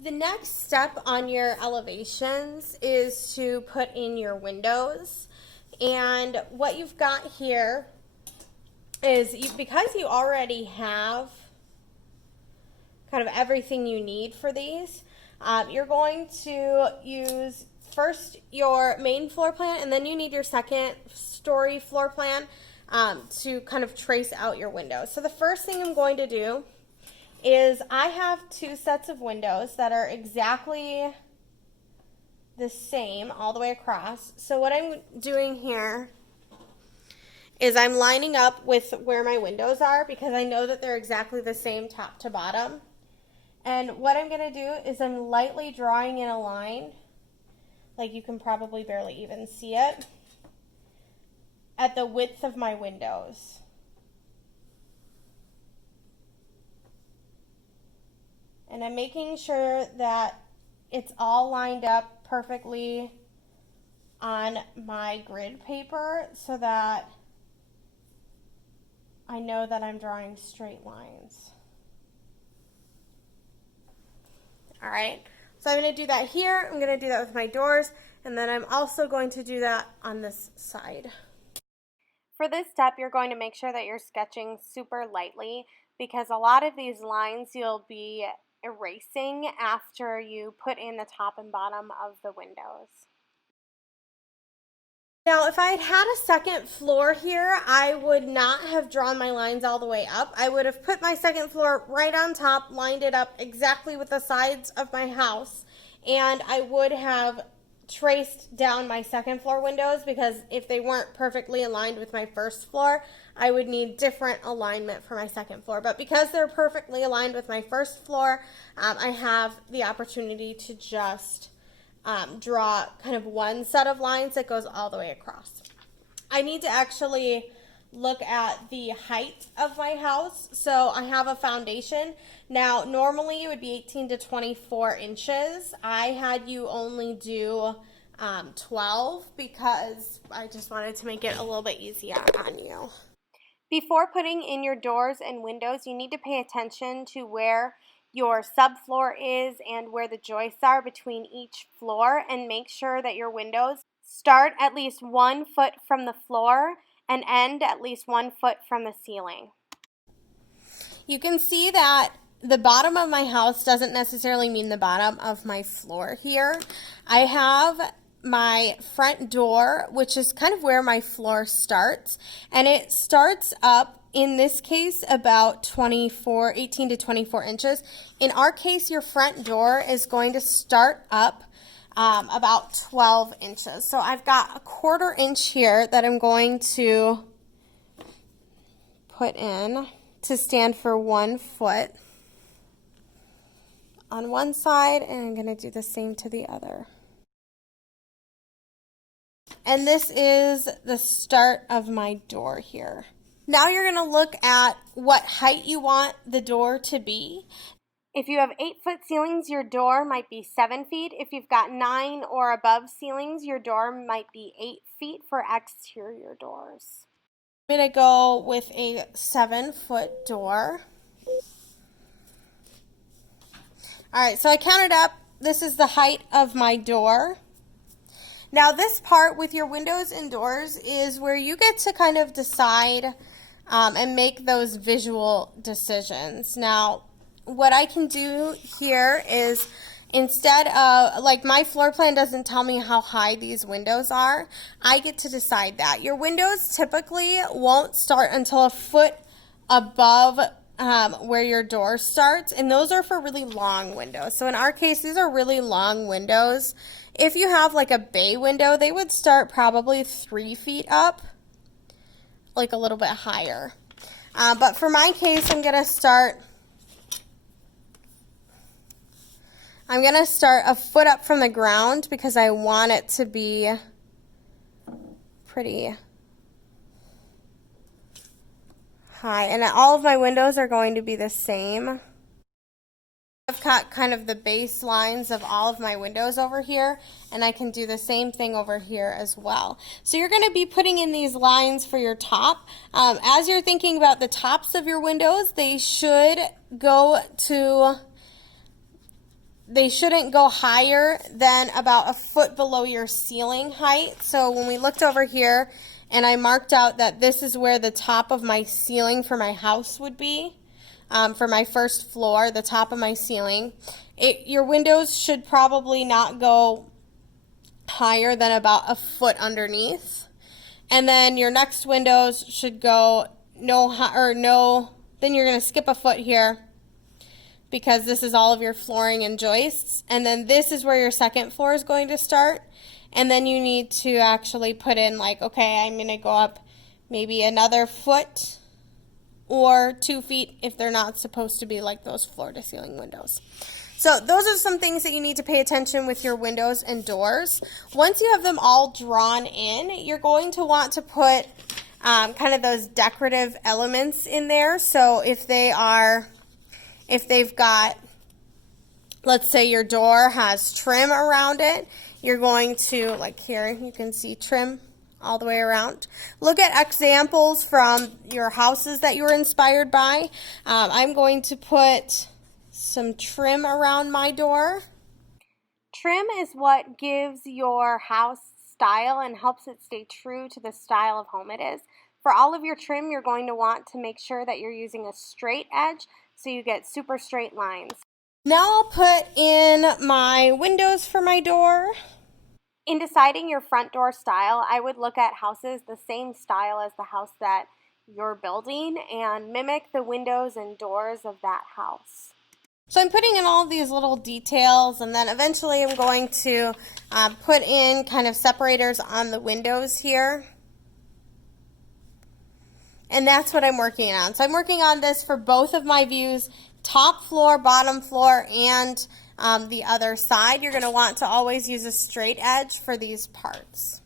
The next step on your elevations is to put in your windows. And what you've got here is because you already have kind of everything you need for these, you're going to use first your main floor plan, and then you need your second story floor plan to kind of trace out your windows. So the first thing I'm going to do is I have two sets of windows that are exactly the same all the way across. So what I'm doing here is I'm lining up with where my windows are because I know that they're exactly the same top to bottom. And what I'm going to do is I'm lightly drawing in a line, like you can probably barely even see it, at the width of my windows. And I'm making sure that it's all lined up perfectly on my grid paper so that I know that I'm drawing straight lines. All right, so I'm going to do that here. I'm going to do that with my doors, and then I'm also going to do that on this side. For this step, you're going to make sure that you're sketching super lightly because a lot of these lines you'll be erasing after you put in the top and bottom of the windows. Now, if I had had a second floor here, I would not have drawn my lines all the way up. I would have put my second floor right on top, lined it up exactly with the sides of my house, and I would have traced down my second floor windows because if they weren't perfectly aligned with my first floor, I would need different alignment for my second floor. But because they're perfectly aligned with my first floor, I have the opportunity to just draw kind of one set of lines that goes all the way across. I need to actually look at the height of my house. So I have a foundation. Now, normally it would be 18 to 24 inches. I had you only do 12 because I just wanted to make it a little bit easier on you. Before putting in your doors and windows, you need to pay attention to where your subfloor is and where the joists are between each floor, and make sure that your windows start at least 1 foot from the floor and end at least 1 foot from the ceiling. You can see that the bottom of my house doesn't necessarily mean the bottom of my floor here. I have my front door, which is kind of where my floor starts, and it starts up in this case about 18 to 24 inches. In our case, your front door is going to start up about 12 inches. So I've got a 1/4 inch here that I'm going to put in to stand for 1 foot on one side, and I'm going to do the same to the other. And this is the start of my door here. Now you're going to look at what height you want the door to be. If you have 8-foot ceilings, your door might be 7 feet. If you've got 9 or above ceilings, your door might be 8 feet for exterior doors. I'm going to go with a 7-foot door. All right, so I counted up. This is the height of my door. Now this part with your windows and doors is where you get to kind of decide and make those visual decisions. Now, what I can do here is instead of, like, my floor plan doesn't tell me how high these windows are, I get to decide that. Your windows typically won't start until a foot above where your door starts, and those are for really long windows. So in our case, these are really long windows. If you have like a bay window, they would start probably 3 feet up, like a little bit higher. But for my case, I'm gonna start a foot up from the ground because I want it to be pretty high. And all of my windows are going to be the same. I've got kind of the base lines of all of my windows over here, and I can do the same thing over here as well. So you're going to be putting in these lines for your top. As you're thinking about the tops of your windows, they should go to they shouldn't go higher than about a foot below your ceiling height. So when we looked over here and I marked out that this is where the top of my ceiling for my house would be, for my first floor, the top of my ceiling, your windows should probably not go higher than about a foot underneath. And then your next windows should go then you're going to skip a foot here because this is all of your flooring and joists. And then this is where your second floor is going to start. And then you need to actually put in like, okay, I'm going to go up maybe another foot or 2 feet if they're not supposed to be like those floor to ceiling windows. So those are some things that you need to pay attention with your windows and doors. Once you have them all drawn in, you're going to want to put kind of those decorative elements in there. So if they've got, let's say your door has trim around it, you're going to, like here, you can see trim all the way around. Look at examples from your houses that you were inspired by. I'm going to put some trim around my door. Trim is what gives your house style and helps it stay true to the style of home it is. For all of your trim, you're going to want to make sure that you're using a straight edge so you get super straight lines. Now I'll put in my windows for my door. In deciding your front door style, I would look at houses the same style as the house that you're building and mimic the windows and doors of that house. So I'm putting in all these little details, and then eventually I'm going to put in kind of separators on the windows here. And that's what I'm working on. So I'm working on this for both of my views, top floor, bottom floor, and the other side. You're going to want to always use a straight edge for these parts.